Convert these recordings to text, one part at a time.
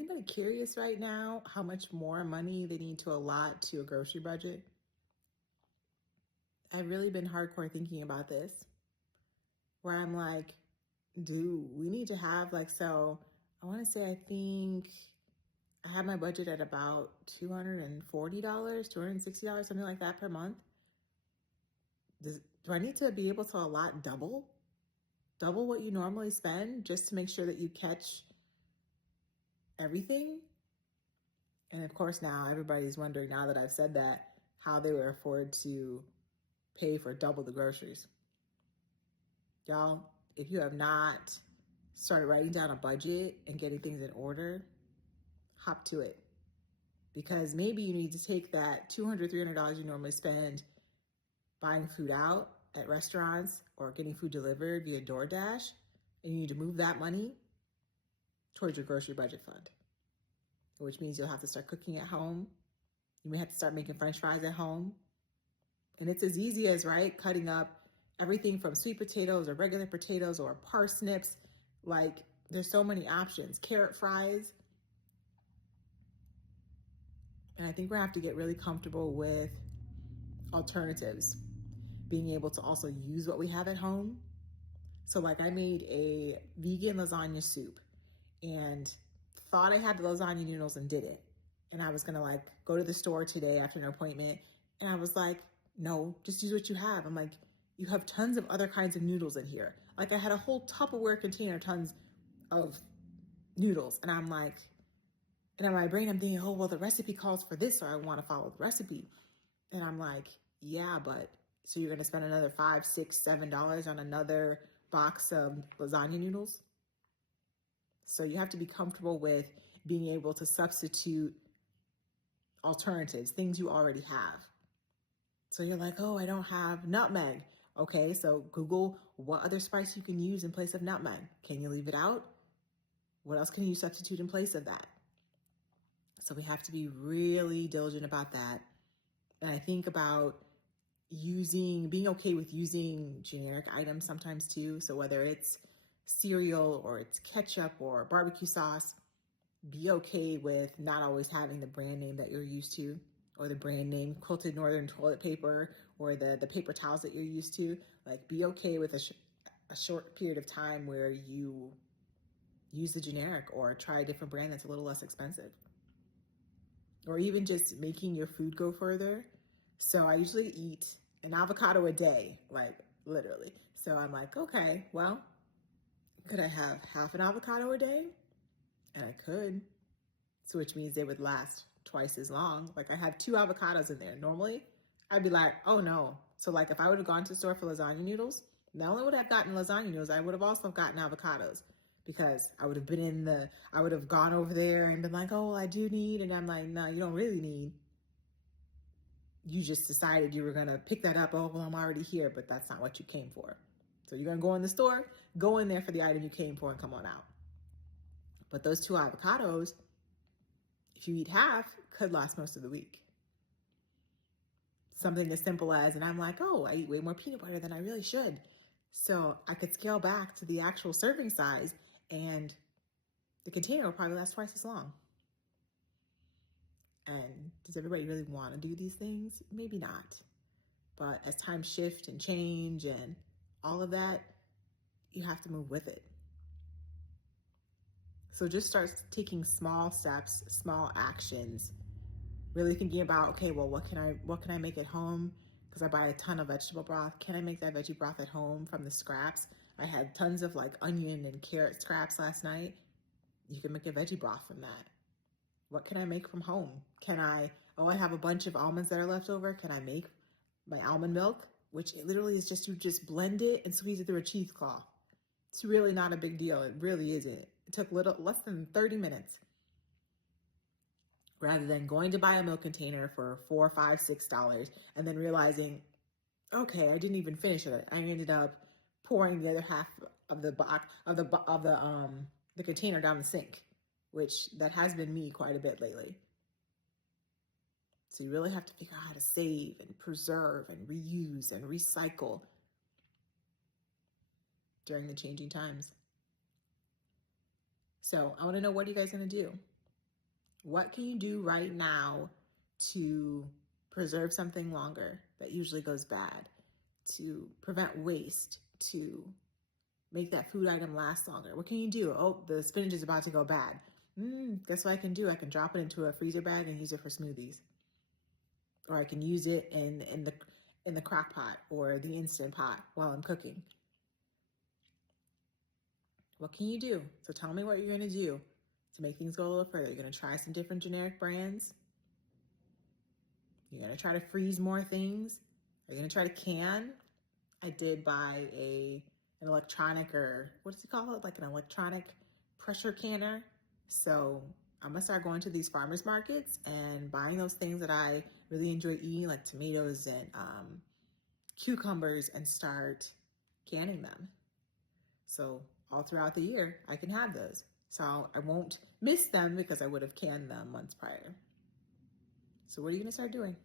Anybody curious right now how much more money they need to allot to a grocery budget? I've really been hardcore thinking about this, where I'm like, do we need to have so I want to say I think I have my budget at about $240, $260, something like that per month. Do I need to be able to allot double what you normally spend just to make sure that you catch everything? And of course, now everybody's wondering, now that I've said that, how they would afford to pay for double the groceries. Y'all, if you have not started writing down a budget and getting things in order, hop to it. Because maybe you need to take that $200, $300 you normally spend buying food out at restaurants or getting food delivered via DoorDash, and you need to move that money towards your grocery budget fund, which means you'll have to start cooking at home. You may have to start making French fries at home. And it's as easy as, right, cutting up everything from sweet potatoes or regular potatoes or parsnips. Like, there's so many options. Carrot fries. And I think we have to get really comfortable with alternatives, being able to also use what we have at home. So like I made a vegan lasagna soup and thought I had the lasagna noodles and didn't. And I was gonna go to the store today after an appointment, and I was like, no, just use what you have. I'm like, you have tons of other kinds of noodles in here. Like I had a whole Tupperware container, tons of noodles. And I'm like, and in my brain, I'm thinking, oh, well, the recipe calls for this, so I want to follow the recipe. And I'm like, yeah, but so you're going to spend another $5, $6, $7 on another box of lasagna noodles? So you have to be comfortable with being able to substitute alternatives, things you already have. So you're like, oh, I don't have nutmeg. Okay, so Google what other spice you can use in place of nutmeg. Can you leave it out? What else can you substitute in place of that? So we have to be really diligent about that. And I think about being okay with using generic items sometimes too. So whether it's cereal or it's ketchup or barbecue sauce, be okay with not always having the brand name that you're used to, or the brand name Quilted Northern toilet paper, or the paper towels that you're used to. Like, be okay with a short period of time where you use the generic or try a different brand that's a little less expensive. Or even just making your food go further. So I usually eat an avocado a day, like literally. So I'm like, okay, well, could I have half an avocado a day? And I could. So which means they would last twice as long. Like I have 2 avocados in there. Normally, I'd be like, oh no. So like if I would have gone to the store for lasagna noodles, not only would I have gotten lasagna noodles, I would have also gotten avocados. Because I would have gone over there and been like, oh, I do need, and I'm like, no, you don't really need. You just decided you were gonna pick that up. Oh, well, I'm already here, but that's not what you came for. So you're gonna go in the store, go in there for the item you came for and come on out. But those 2 avocados, if you eat half, could last most of the week. Something as simple as, and I'm like, oh, I eat way more peanut butter than I really should. So I could scale back to the actual serving size, and the container will probably last twice as long. And does everybody really want to do these things? Maybe not. But as times shift and change and all of that, you have to move with it. So just start taking small steps, small actions, really thinking about, okay, well, what can I make at home? Because I buy a ton of vegetable broth. Can I make that veggie broth at home from the scraps? I had tons of onion and carrot scraps last night. You can make a veggie broth from that. What can I make from home? I have a bunch of almonds that are left over. Can I make my almond milk? Which it literally is just, you just blend it and squeeze it through a cheesecloth. It's really not a big deal. It really isn't. It took less than 30 minutes. Rather than going to buy a milk container for $4, $5, $6 and then realizing, okay, I didn't even finish it. I ended up pouring the other half of the box of the container down the sink, which that has been me quite a bit lately. So you really have to figure out how to save and preserve and reuse and recycle during the changing times. So I want to know, what are you guys going to do? What can you do right now to preserve something longer that usually goes bad, to prevent waste, to make that food item last longer? What can you do? Oh, the spinach is about to go bad. Guess what I can do? I can drop it into a freezer bag and use it for smoothies. Or I can use it in the crock pot or the Instant Pot while I'm cooking. What can you do? So tell me what you're going to do to make things go a little further. You're going to try some different generic brands. You're going to try to freeze more things. Are you going to try to can? I did buy an electronic, or what does he call it? Like an electronic pressure canner. So I'm gonna start going to these farmers markets and buying those things that I really enjoy eating, like tomatoes and cucumbers, and start canning them. So all throughout the year, I can have those. So I won't miss them because I would have canned them months prior. So what are you gonna start doing?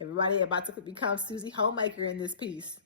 Everybody about to become Susie Homemaker in this piece.